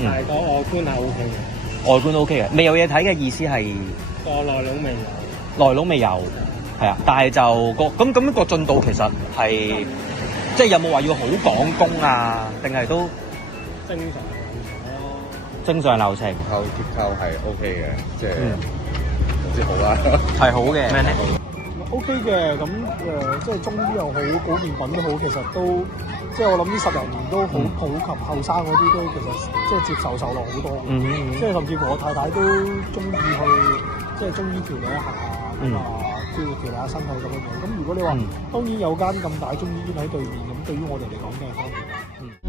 但係個外觀係 O K 嘅。外觀 O K 嘅，未有嘢睇嘅意思係個內籠未有。內籠未有，係啊，但係就咁個進度其實係即係有冇話要好趕工啊？定係都正常流程？結構係 O K 嘅，即係總之好啦，係好嘅。咩 O K 嘅，咁即係中醫又好，保健品都好，其實都即係我諗呢10零年都好普及，後生嗰啲都其實即係接受受落好多。即係甚至乎我太太都中意去即係中醫調理一下，即係調理下身體咁樣樣。咁如果你話當然有間咁大中醫院喺對面，咁對於我哋嚟講梗係方便。